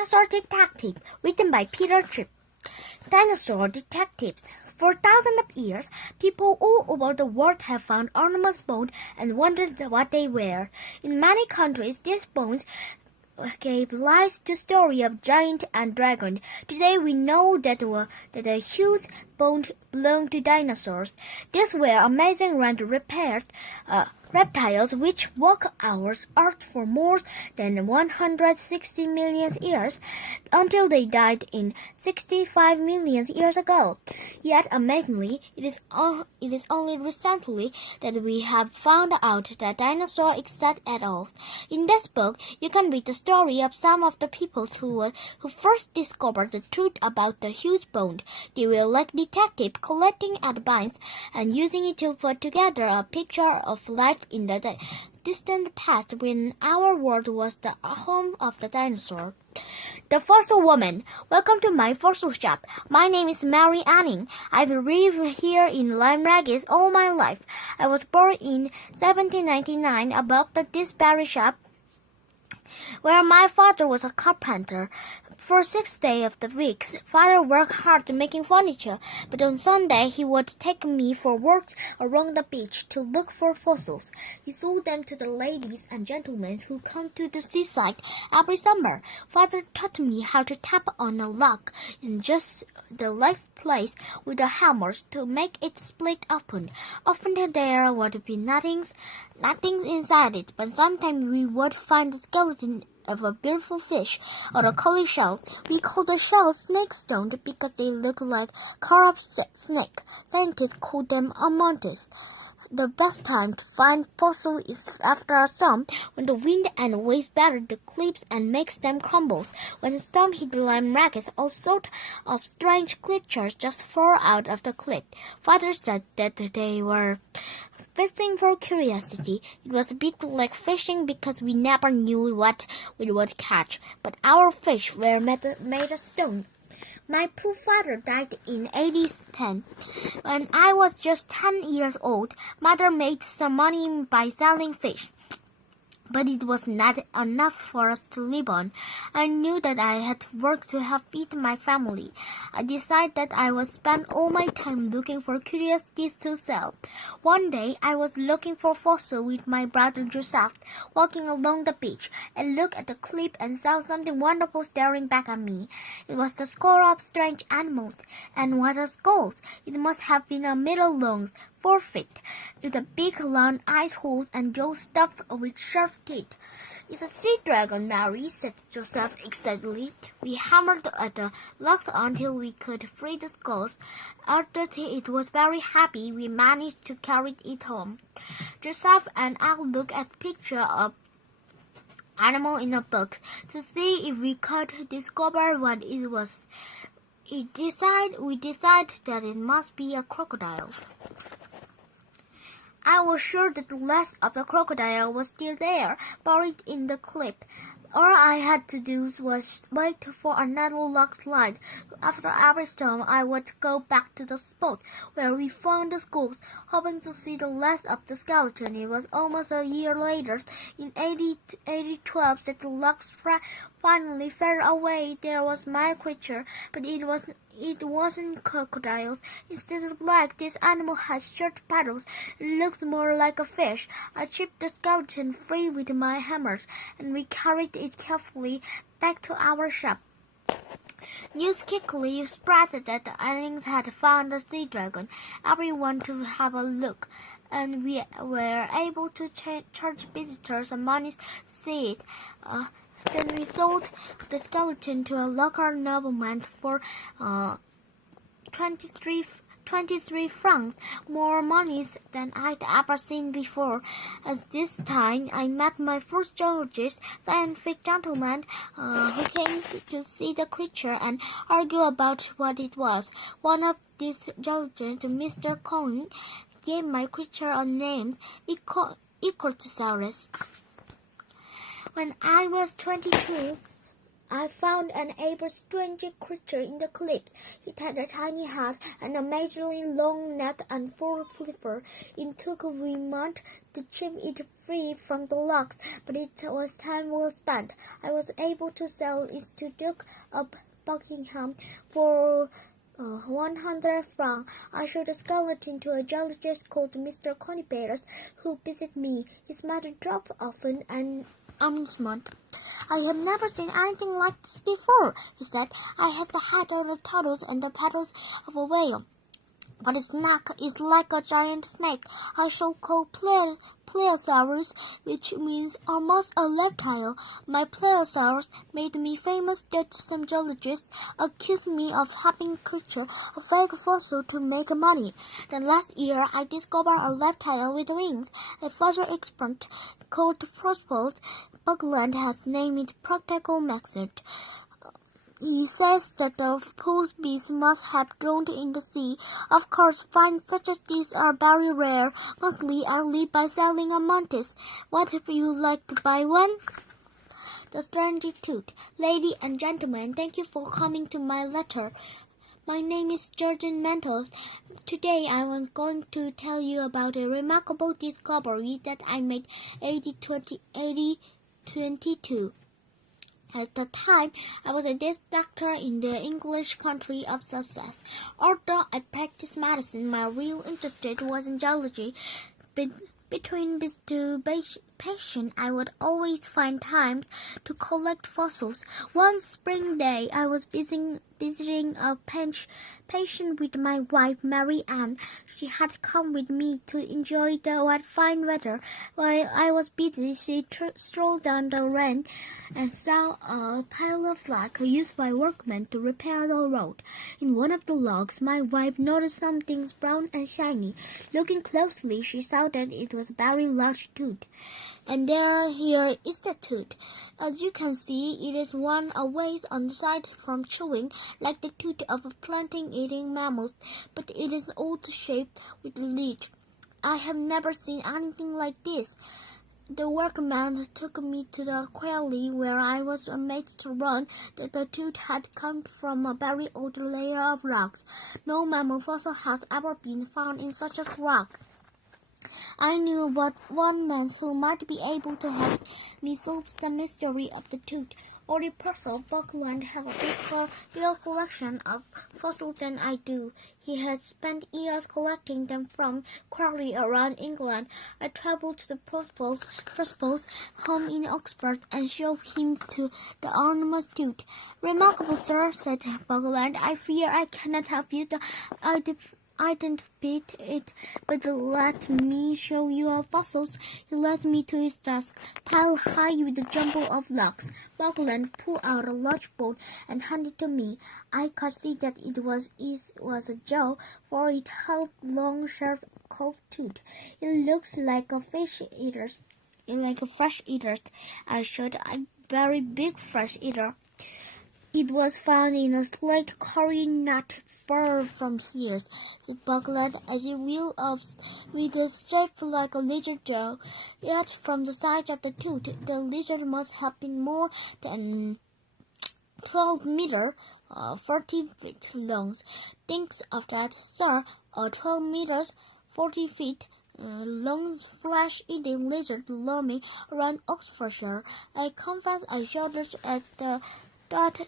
Dinosaur Detective, written by Peter Tripp. Dinosaur detectives. For thousands of years, people all over the world have found enormous bones and wondered what they were. In many countries, these bones gave rise to stories of giant and dragon. Today we know that the huge bones belonged to dinosaurs. These were amazing reptiles which walked our Earth for more than 160 million years until they died in 65 million years ago. Yet amazingly, it is only recently that we have found out that dinosaurs exist at all. In this book, you can read the story of some of the people who first discovered the truth about the huge bone. They were like detectives collecting advice and using it to put together a picture of life in the distant past when our world was the home of the dinosaur. The Fossil Woman. Welcome to my fossil shop. My name is Mary Anning. I've lived here in Lime Regis all my life. I was born in 1799 above this berry shop where my father was a carpenter. For 6 days of the week, father worked hard making furniture, but on Sunday he would take me for walks around the beach to look for fossils. He sold them to the ladies and gentlemen who come to the seaside every summer. Father taught me how to tap on a log in just the right place with a hammer to make it split open. Often there would be nothing inside it, but sometimes we would find the skeleton of a beautiful fish or a curly shell. We call the shell snakestone because they look like carved snake. Scientists call them a mantis. The best time to find fossils is after a storm, when the wind and waves batter the cliffs and makes them crumble. When a storm hit the Lime Regis, all sorts of strange creatures just fall out of the cliff. Father said that they were fishing for curiosity. It was a bit like fishing because we never knew what we would catch, but our fish were made of stone. My poor father died in 1810. When I was just 10 years old, Mother made some money by selling fish. But it was not enough for us to live on. I knew that I had to work to help feed my family. I decided that I would spend all my time looking for curiosities to sell. One day, I was looking for fossils with my brother Joseph, walking along the beach. I looked at the cliff and saw something wonderful staring back at me. It was the skull of strange animals. And what are skulls? It must have been a metal long, 4 feet, with a big round eye holes and jaws stuffed with sharp teeth. It's a sea dragon, Mary, said Joseph excitedly. We hammered at the logs until we could free the skulls. After it was very happy, we managed to carry it home. Joseph and I looked at pictures of animal in the books to see if we could discover what it was. We decided that it must be a crocodile. I was sure that the legs of the crocodile was still there, buried in the cliff. All I had to do was wait for another log slide. After every storm, I would go back to the spot where we found the skulls, hoping to see the last of the skeleton. It was almost a year later, in 1812, that the logs finally fell away. There was my creature, but it wasn't crocodiles. Instead of black, this animal had short paddles. It looked more like a fish. I chipped the skeleton free with my hammers, and we carried it carefully back to our shop. News quickly spread that the aliens had found the sea dragon. Everyone to have a look, and we were able to charge visitors money to see it. Then we sold the skeleton to a local nobleman for 23 francs, more money than I'd ever seen before. At this time, I met my first geologist, scientific gentleman, who came to see the creature and argue about what it was. One of these geologists, Mr. Cohen, gave my creature a name, Ichthyosaurus. When I was 22, I found an strange creature in the cliffs. It had a tiny head, an amazingly long neck and full flipper. It took a month to chip it free from the logs, but it was time well spent. I was able to sell it to Duke of Buckingham for 100 francs. I showed the skeleton to a geologist called Mr. Conipatus, who visited me. His mother dropped off an amusement. I have never seen anything like this before, he said. I has the head of a tortoise and the petals of a whale, but its neck is like a giant snake. I shall call Plesiosaurus, which means almost a reptile. My Plesiosaurus made me famous that some geologists accused me of having creature a fake fossil to make money. Then last year I discovered a reptile with wings. A further expert called Prospos Buckland has named it Practical Maxid. He says that the pool bees must have drowned in the sea. Of course, finds such as these are very rare. Mostly I live by selling a mantis. What if you like to buy one? The stranger tooth. Lady and gentlemen, thank you for coming to my letter. My name is Jordan Mentos. Today I was going to tell you about a remarkable discovery that I made 1822. At the time, I was a doctor in the English country of Sussex. Although I practiced medicine, my real interest was in geology. Between these two patients, I would always find time to collect fossils. One spring day, I was visiting a patient with my wife, Mary Ann. She had come with me to enjoy the fine weather. While I was busy, she strolled down the lane and saw a pile of rock used by workmen to repair the road. In one of the logs, my wife noticed something brown and shiny. Looking closely, she saw that it was a very large tooth. And here is the tooth. As you can see, it is one a ways on the side from chewing, like the tooth of a plantain-eating mammoth, but it is odd-shaped with a lid. I have never seen anything like this. The workman took me to the quarry, where I was amazed to learn that the tooth had come from a very old layer of rocks. No mammal fossil has ever been found in such a rock. I knew what one man who might be able to help me solve the mystery of the tooth. Only Professor Buckland has a bigger collection of fossils than I do. He has spent years collecting them from quarries around England. I traveled to the Prospos home in Oxford and showed him to the enormous tooth. Remarkable, sir, said Buckland. I fear I cannot help you to identify it, but let me show you our fossils. He led me to his desk, piled high with a jumble of logs. Buckland pulled out a large bone and handed it to me. I could see that it was a jaw, for it held long, sharp, curved tooth. It looks like a fresh eater. I showed a very big fresh eater. It was found in a slate quarry not far from here, said Buckland, as he wheeled up with a shape like a lizard jaw. Yet from the size of the tooth, the lizard must have been more than 12 meters, 40 feet long. Think of that, sir, 12 meters, 40 feet. Long flesh-eating lizard roaming around Oxfordshire. I confess I shuddered at the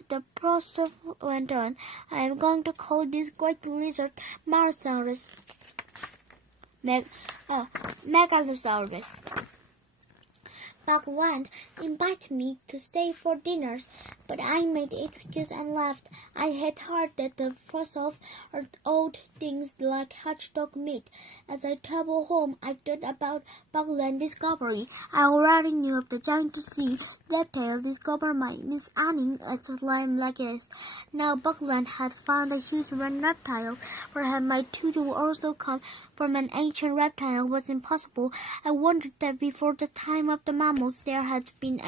the process went on. I am going to call this great lizard Megalosaurus. Buckland invited me to stay for dinners, but I made excuse and left. I had heard that the fossils are old things like hedgehog meat. As I traveled home, I thought about Buckland's discovery. I already knew of the giant sea reptile discovered by Miss Anning at Land Lakes. Now Buckland had found a huge reptile. Perhaps my tooth would also come from an ancient reptile was impossible. I wondered that before the time of the mammals there had been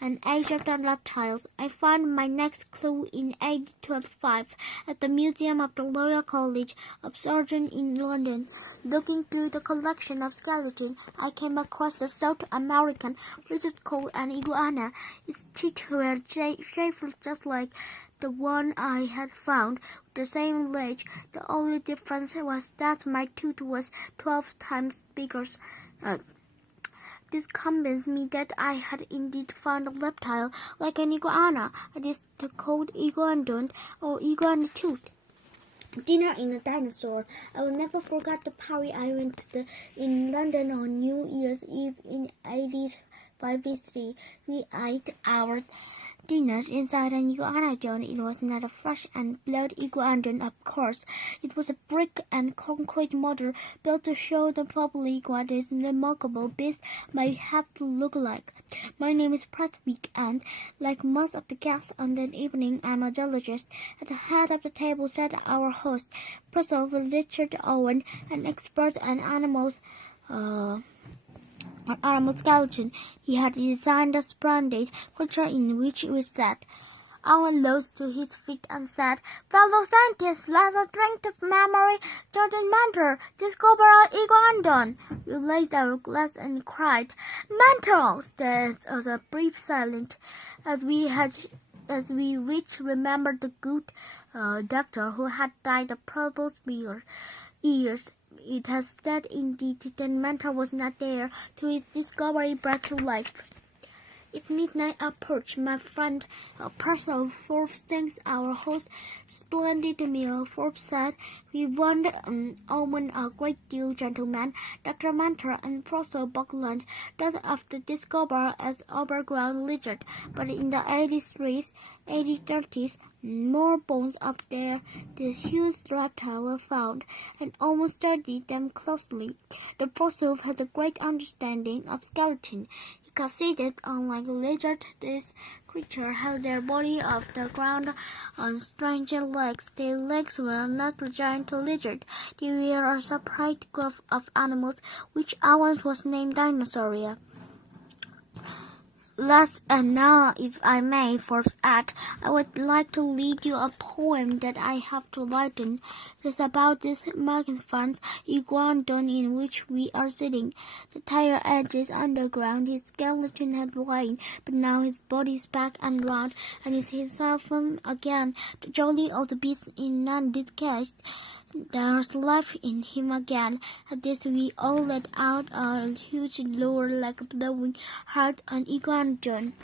an age of the reptiles. I I found my next clue in 1825 at the Museum of the Royal College of Surgeons in London. Looking through the collection of skeletons, I came across the South American lizard called an iguana. Its teeth were shaped just like the one I had found, with the same ledge. The only difference was that my tooth was 12 times bigger. This convinced me that I had indeed found a reptile like an iguana. It is called iguanodon or iguana tooth. Dinner in a dinosaur. I will never forget the party I went to in London on New Year's Eve in 1853. We ate our dinners inside an iguanodon. It was not a flesh and blood iguanodon, of course. It was a brick and concrete model built to show the public what this remarkable beast might have to look like. My name is Prestwick, and like most of the guests on that evening, I am a zoologist. At the head of the table sat our host, Professor Richard Owen, an expert on animal skeleton. He had designed a splendid creature in which we sat. Owen rose to his feet and said, "Fellow scientists, let us drink to memory Jordan Mentor, discoverer of iguanodon." We raised our glass and cried, "Mentor!" There was a brief silence, as we each remembered the good doctor who had died of purple ears. It has said indeed that Mentor was not there till his discovery brought to life. It's midnight approach. My friend, Professor Forbes, thanks our host splendid meal. Forbes said, "We wondered Owen a great deal, gentlemen. Dr. Mentor and Professor Buckland thought of the discoverer as overgrown lizard, but in the 1830s, more bones up there. The huge reptile were found, and Owen studied them closely. The professor has a great understanding of skeleton. He considered, unlike lizards, this creature held their body off the ground on strange legs. Their legs were not giant lizards. They were a separate group of animals, which ours was named Dinosauria. Last and now, if I may, Forbes add, I would like to read you a poem that I have to written. It is about this magnificent iguanodon in which we are sitting. The tire edge is underground. His skeleton had lain, but now his body is back and round, and is himself again. The jolly old beast is not disguised. There's life in him again. At this we all let out a huge roar like a blowing heart on iguanodon.